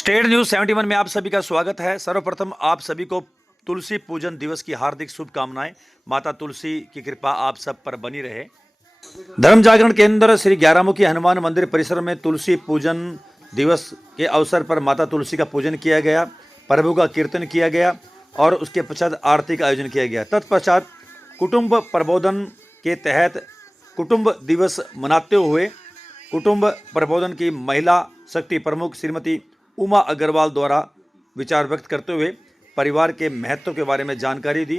State news 71 में आप सभी का स्वागत है। सर्वप्रथम आप सभी को तुलसी पूजन दिवस की हार्दिक शुभकामनाएं। माता तुलसी की कृपा आप सब पर बनी रहे। धर्म जागरण केंद्र श्री 11मुखी हनुमान मंदिर परिसर में तुलसी पूजन दिवस के अवसर पर माता तुलसी का पूजन किया गया, प्रभु का कीर्तन किया गया और उसके पश्चात आरती का आयोजन किया गया। तत्पश्चात कुटुंब प्रबोधन के तहत कुटुंब दिवस मनाते हुए कुटुंब प्रबोधन की महिला शक्ति प्रमुख श्रीमती उमा अग्रवाल द्वारा विचार व्यक्त करते हुए परिवार के महत्व के बारे में जानकारी दी।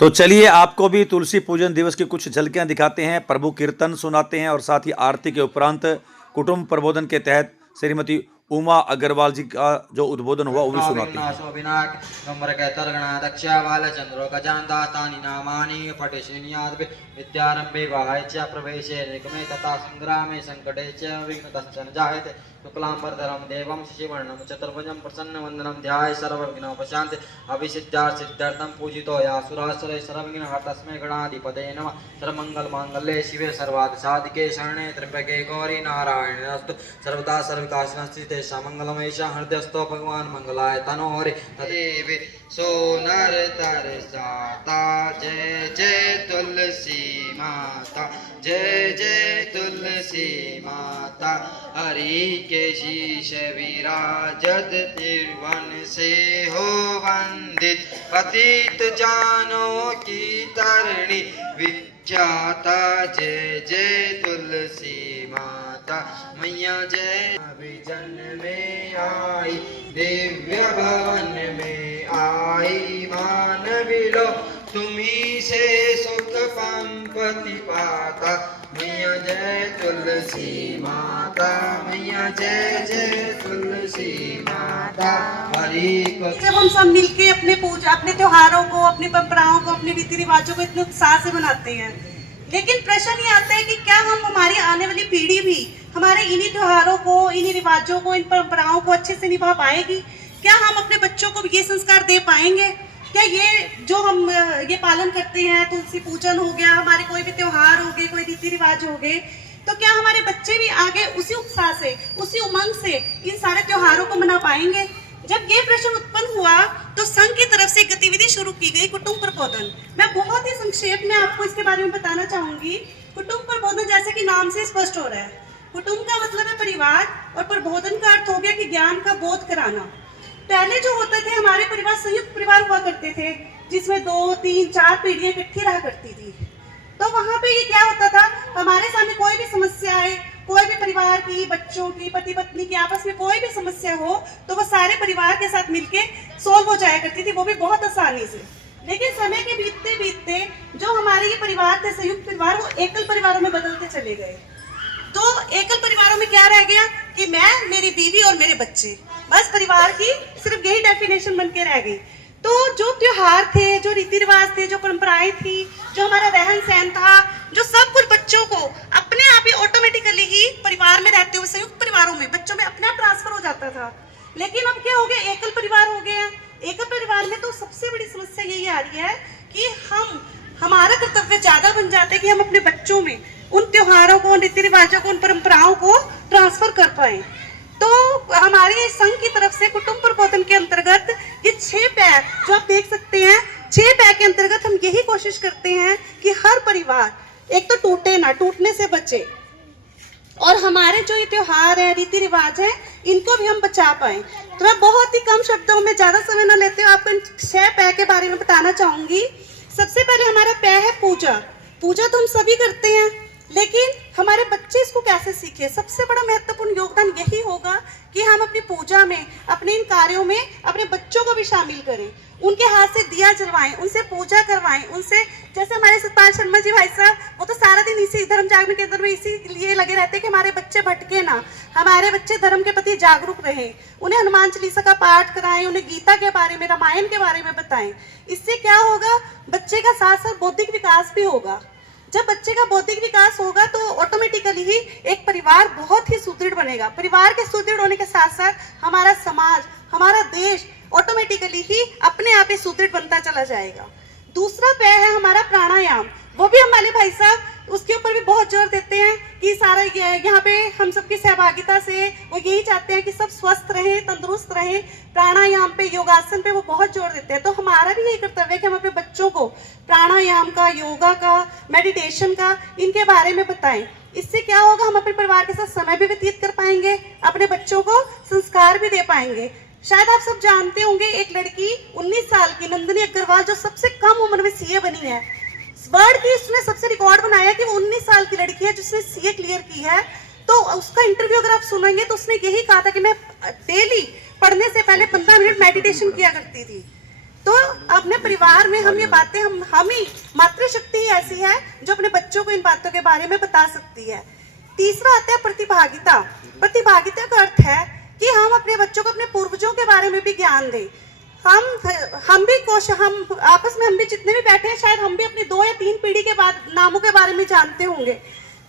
तो चलिए आपको भी तुलसी पूजन दिवस की कुछ झलकियां दिखाते हैं, प्रभु कीर्तन सुनाते हैं और साथ ही आरती के उपरांत कुटुंब प्रबोधन के तहत श्रीमती उमा अग्रवाल जी का जो उद्बोधन हुआ वो भी सुनाते हैं। शुक्लांबरधरं देवं शशिवर्णं चतुर्भुजं प्रसन्नवदनं ध्याये सर्वविघ्नोपशान्ति अभिसिद्धार्थसिद्ध्यर्थं पूजितो यासुरासुरैः सर्वविघ्नहर्ता तस्मै गणाधिपतये नमः। सर्वमङ्गलमाङ्गल्ये शिवे सर्वार्थसाधिके शरणे त्र्यम्बके गौरी नारायणे नमोस्तुते। सर्वदा सर्वकाशनस्थिते मंगलमेशा हृदयस्थो भगवान मंगलाय तनोहरि तदेवे सोनर तरसाता। जय जय तुलसी माता, जय जय तुलसी माता। हरि के शीश विराजत त्रिभुवन से हो वंदित, पतित जानों की तरणी विख्याता। जय जय तुलसी माता मैया जय। विजन में आई दिव्य भवन में आई मानविलो, तुम्ही से सुख संपत्ति पाता। मैया जय तुलसी माता, मैया जय जय तुलसी माता। हरि को जब हम सब मिलके अपने त्योहारों को, अपनी परंपराओं को, अपने रीति रिवाजों को इतने उत्साह से मनाते हैं, लेकिन प्रश्न ये आता है कि क्या हम हमारी आने वाली पीढ़ी भी हमारे इन्हीं त्योहारों को, इन्हीं रिवाजों को, इन परंपराओं को अच्छे से निभा पाएगी? क्या हम अपने बच्चों को ये संस्कार दे पाएंगे? क्या ये जो हम ये पालन करते हैं, तुलसी पूजन हो गया, हमारे कोई भी त्योहार हो गए, कोई रीति रिवाज हो गए, तो क्या हमारे बच्चे भी आगे उसी उत्साह से, उसी उमंग से इन सारे त्योहारों को मना पाएंगे? जब ये प्रश्न उत्पन्न हुआ तो संघ की तरफ से गतिविधि शुरू की गई, कुटुंब प्रबोधन। मैं बहुत ही संक्षेप में आपको इसके बारे में बताना चाहूंगी। कुटुंब प्रबोधन जैसे कि नाम से स्पष्ट हो रहा है, कुटुंब का मतलब है परिवार और प्रबोधन का अर्थ हो गया कि ज्ञान का बोध कराना। पहले जो होते थे हमारे परिवार संयुक्त परिवार हुआ करते थे, जिसमें 2, 3, 4 पीढ़ियां इकट्ठी रहा करती थी। तो वहां पे ये क्या होता था, हमारे सामने कोई भी समस्या आए, कोई भी परिवार की, बच्चों की, पति पत्नी की आपस में कोई भी समस्या हो तो वो सारे परिवार के साथ मिलके सोल्व हो जाया करती थी, वो भी बहुत आसानी से। लेकिन समय के बीतते बीतते जो हमारे ये परिवार थे संयुक्त परिवार, वो एकल परिवारों में बदलते चले गए। तो एकल परिवारों में क्या रह गया कि मैं, मेरी बीवी और मेरे बच्चे, बस परिवार की सिर्फ यही डेफिनेशन बन के रह गई। तो जो त्योहार थे, जो रीति रिवाज थे, जो परंपराएं थी, जो हमारा रहन सहन था, जो सब कुछ बच्चों को अपने आप ही ऑटोमेटिकली ही परिवार में रहते हुए संयुक्त परिवारों में बच्चों में अपने आप ट्रांसफर हो जाता था। लेकिन अब क्या हो गया, एकल परिवार हो गया। एकल परिवार में तो सबसे बड़ी समस्या यही आ रही है कि हमारा कर्तव्य ज्यादा बन जाता है कि हम अपने बच्चों में उन त्योहारों को, उन रीति रिवाजों को, उन परंपराओं को ट्रांसफर कर पाए। तो हमारे संघ की तरफ से कुटुंब प्रबोधन के अंतर्गत ये 6 पैक जो आप देख सकते हैं, 6 पैक के अंतर्गत हम यही कोशिश करते हैं कि हर परिवार एक तो टूटे ना, टूटने से बचे, और हमारे जो ये त्योहार है, रीति रिवाज है, इनको भी हम बचा पाए। तो मैं बहुत ही कम शब्दों में, ज्यादा समय न लेते हुए आपको इन 6 पैक के बारे में बताना चाहूंगी। सबसे पहले हमारा पै है पूजा। पूजा तो हम सभी करते हैं, लेकिन हमारे बच्चे इसको कैसे सीखे? सबसे बड़ा महत्वपूर्ण योगदान यही होगा कि हम अपनी पूजा में, अपने इन कार्यों में अपने बच्चों को भी शामिल करें, उनके हाथ से दिया जलवाएं, उनसे पूजा करवाएं, उनसे, जैसे हमारे सतपाल शर्मा जी भाई साहब, वो तो सारा दिन इसी धर्म जागरण केंद्र में इसी लिए लगे रहते हैं कि हमारे बच्चे भटके ना, हमारे बच्चे धर्म के प्रति जागरूक रहे, उन्हें हनुमान चालीसा का पाठ कराएं, उन्हें गीता के बारे में, रामायण के बारे में बताएं। इससे क्या होगा, बच्चे का साथ साथ बौद्धिक विकास भी होगा। जब बच्चे का बौद्धिक विकास होगा तो ऑटोमेटिकली ही एक परिवार बहुत ही सुदृढ़ बनेगा। परिवार के सुदृढ़ होने के साथ साथ हमारा समाज, हमारा देश ऑटोमेटिकली ही अपने आप ही सुदृढ़ बनता चला जाएगा। दूसरा पेय है हमारा प्राणायाम। वो भी हमारे भाई साहब उसके ऊपर भी बहुत जोर देते हैं कि सारा यहाँ पे हम सबकी सहभागिता से वो यही चाहते हैं कि सब स्वस्थ रहें, तंदुरुस्त रहें। प्राणायाम पे, योगासन पे वो बहुत जोर देते हैं। तो हमारा भी यही कर्तव्य है कि हम अपने बच्चों को प्राणायाम का, योगा का, मेडिटेशन का, इनके बारे में बताएं। इससे क्या होगा, हम अपने परिवार के साथ समय भी व्यतीत कर पाएंगे, अपने बच्चों को संस्कार भी दे पाएंगे। शायद आप सब जानते होंगे, एक लड़की 19 साल की नंदिनी अग्रवाल जो सबसे कम उम्र में सीए बनी है, वर्ल्ड की उसने सबसे रिकॉर्ड बनाया कि वो 19 साल की लड़की है जिसने सीए क्लियर की है। तो उसका इंटरव्यू अगर आप सुनेंगे तो उसने यही कहा था कि मैं डेली पढ़ने से पहले 15 मिनट मेडिटेशन किया करती थी। तो अपने परिवार में हम ये बातें हम ही मातृशक्ति ही ऐसी है जो अपने बच्चों को इन बातों के बारे में बता सकती है। तीसरा आता है प्रतिभागिता। प्रतिभागिता का अर्थ है कि हम अपने बच्चों को अपने पूर्वजों के बारे में भी ज्ञान दें। हम आपस में हम भी जितने भी बैठे हैं, शायद हम भी अपनी 2 या 3 पीढ़ी के बाद नामों के बारे में जानते होंगे।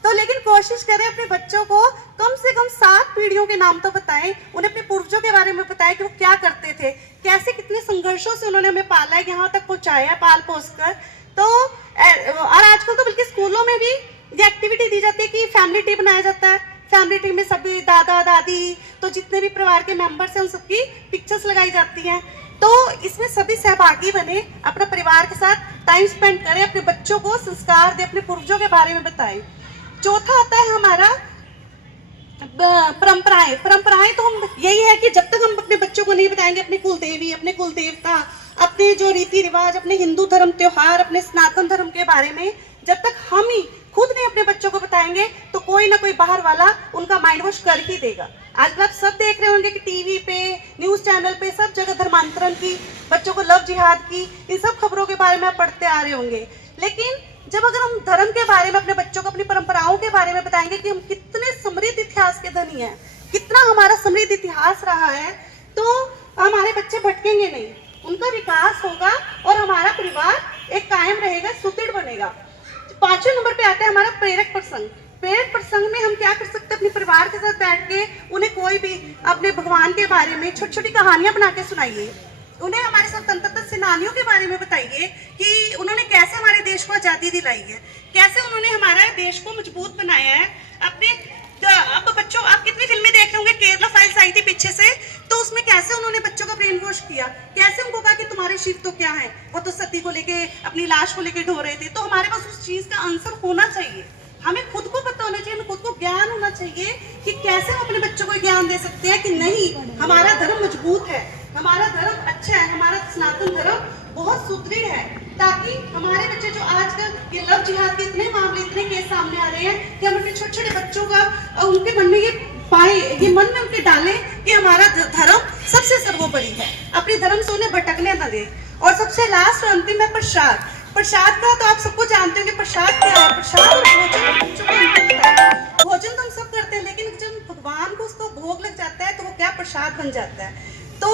तो लेकिन कोशिश करें अपने बच्चों को कम से कम 7 पीढ़ियों के नाम तो बताएं, उन्हें अपने पूर्वजों के बारे में बताएं कि वो क्या करते थे, कैसे कितने संघर्षों से उन्होंने हमें पाला है, यहाँ तक पहुँचाया है, पाल पोस कर। तो और आजकल तो बल्कि स्कूलों में भी ये एक्टिविटी दी जाती है कि फैमिली टी बनाया जाता है। फैमिली टी में सभी दादा दादी, तो जितने भी परिवार के मेंबर्स हैं उन सबकी पिक्चर्स लगाई जाती हैं। तो इसमें सभी सहभागी बने, अपना परिवार के साथ टाइम स्पेंड करें, अपने बच्चों को संस्कार दें, अपने पूर्वजों के बारे में बताएं। चौथा आता है हमारा परंपराएं। परंपराएं तो हम यही है कि जब तक हम अपने बच्चों को नहीं बताएंगे अपने कुल देवी, अपने कुल देवता, अपने जो रीति रिवाज, अपने हिंदू धर्म त्योहार, अपने सनातन धर्म के बारे में जब तक हम ही खुद नहीं अपने बच्चों को बताएंगे तो कोई ना कोई बाहर वाला उनका माइंड वॉश कर ही देगा। आजकल आप सब देख रहे होंगे कि टीवी पे, न्यूज चैनल पे सब जगह धर्मांतरण की, बच्चों को लव जिहाद की, इन सब खबरों के बारे में आप पढ़ते आ रहे होंगे। लेकिन जब अगर हम धर्म के बारे में अपने बच्चों को अपनी परंपराओं के बारे में बताएंगे कि हम कितने समृद्ध इतिहास के धनी हैं, कितना हमारा समृद्ध इतिहास रहा है, तो हमारे बच्चे भटकेंगे नहीं, उनका विकास होगा और हमारा परिवार एक कायम रहेगा, सुदृढ़ बनेगा। 5वें नंबर पे आता है हमारा प्रेरक प्रसंग। प्रेरक प्रसंग में हम क्या कर सकते हैं, अपने परिवार के साथ बैठ के उन्हें कोई भी अपने भगवान के बारे में छोटी छोटी कहानियां बना के सुनाइए। उन्हें हमारे स्वतंत्रता सेनानियों के बारे में बताइए कि उन्होंने कैसे हमारे देश को आज़ादी दिलाई है, कैसे उन्होंने हमारे देश को मजबूत बनाया है। अब बच्चों, आप कितनी फिल्में देख रहे होंगे, केरला फाइल्स आई थी पीछे से, तो उसमें कैसे उन्होंने बच्चों को ब्रेन वॉश किया, कैसे उनको कहा कि तुम्हारे शिव तो क्या है, वो तो सती को लेके, अपनी लाश को लेके ढो रहे थे। तो हमारे पास उस चीज का आंसर होना चाहिए, हमें खुद को पता होना चाहिए, हमें खुद को ज्ञान होना चाहिए कि कैसे हम अपने बच्चों को ज्ञान दे सकते हैं कि नहीं, हमारा धर्म मजबूत है, हमारा धर्म अच्छा है, हमारा सनातन धर्म बहुत सुदृढ़ है, ताकि हमारे बच्चे जो आजकल ये लव जिहाद के इतने मामले, इतने केस सामने आ रहे हैं कि हम अपने छोटे छोटे बच्चों का और उनके मन में ये पाए, ये मन में उनके डालें कि हमारा धर्म सबसे सर्वोपरि है, अपने धर्म से उन्हें भटकने न दे। और सबसे लास्ट और अंतिम है प्रसाद। प्रसाद का तो आप सबको जानते हो कि प्रसाद क्या है। प्रसाद और भोजन तो हम सब करते हैं, लेकिन जब भगवान को उसको भोग लग जाता है तो वो क्या प्रसाद बन जाता है। तो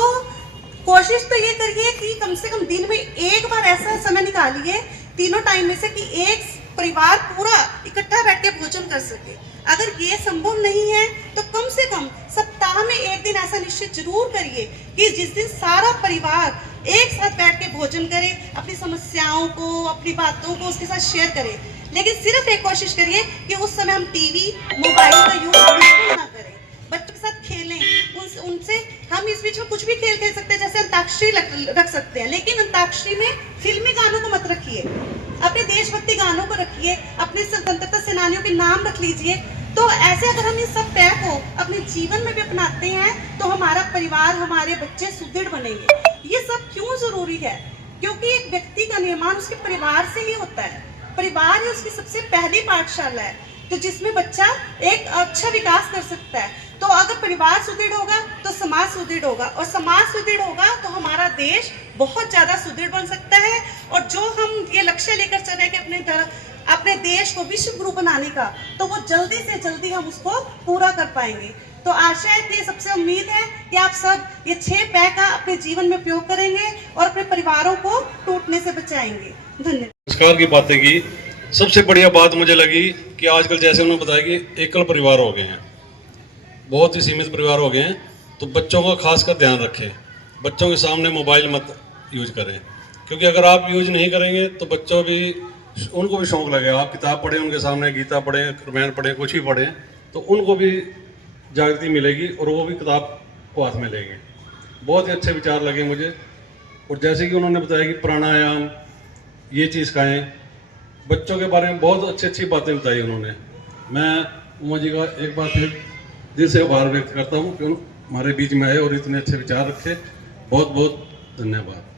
कोशिश तो ये करिए कि कम से कम दिन में एक बार ऐसा समय निकालिए तीनों टाइम में से कि एक परिवार पूरा इकट्ठा बैठ के भोजन कर सके। अगर ये संभव नहीं है तो कम से कम सप्ताह में एक दिन ऐसा निश्चित जरूर करिए कि जिस दिन सारा परिवार एक साथ बैठ के भोजन करे, अपनी समस्याओं को, अपनी बातों को उसके साथ शेयर करे। लेकिन सिर्फ एक कोशिश करिए कि उस समय हम टीवी, मोबाइल का यूज बिल्कुल ना करें, बच्चों के साथ खेलें, उनसे हम इस बीच में कुछ भी खेल खेल सकते हैं, जैसे अंताक्षरी रख सकते हैं, लेकिन अंताक्षरी में फिल्मी गानों को मत रखिए, अपने देशभक्ति गानों को रखिए, अपने स्वतंत्रता सेनानियों के नाम रख लीजिए। तो ऐसे अगर हम इस सब पैर को अपने जीवन में भी अपनाते हैं तो हमारा परिवार, हमारे बच्चे सुदृढ़ बनेंगे। ये सब क्यों जरूरी है? क्योंकि एक व्यक्ति का निर्माण उसके परिवार से ही होता है। परिवार ही उसकी सबसे पहली पाठशाला है, तो जिसमें बच्चा एक अच्छा विकास कर सकता है। तो अगर परिवार सुदृढ़ होगा तो समाज सुदृढ़ होगा, और समाज सुदृढ़ होगा तो हमारा देश बहुत ज्यादा सुदृढ़ बन सकता है। और जो हम ये लक्ष्य लेकर चल रहे हैं कि अपने देश को विश्व गुरु बनाने का, तो वो जल्दी से जल्दी हम उसको पूरा कर पाएंगे। तो आशा है कि सबसे उम्मीद है कि आप सब ये 6 पैक का अपने जीवन में उपयोग करेंगे और अपने परिवारों को टूटने से बचाएंगे। धन्यवाद। संस्कार की बातें की, सबसे बढ़िया बात मुझे लगी कि आजकल जैसे उन्होंने बताया कि एकल परिवार हो गए हैं, बहुत ही सीमित परिवार हो गए हैं। तो बच्चों का खासकर ध्यान रखें, बच्चों के सामने मोबाइल मत यूज करें, क्योंकि अगर आप यूज नहीं करेंगे तो बच्चों भी उनको भी शौक लगे, आप किताब पढ़ें उनके सामने, गीता पढ़ें, रामायण पढ़ें, कुछ भी पढ़ें, तो उनको भी जागृति मिलेगी और वो भी किताब को हाथ में लेंगे। बहुत ही अच्छे विचार लगे मुझे। और जैसे कि उन्होंने बताया कि प्राणायाम ये चीज़ खाएं, बच्चों के बारे में बहुत अच्छी अच्छी बातें बताई उन्होंने। मैं उमा जी का एक बार फिर दिल से आभार व्यक्त करता हूँ कि हमारे बीच में आए और इतने अच्छे विचार रखे। बहुत बहुत धन्यवाद।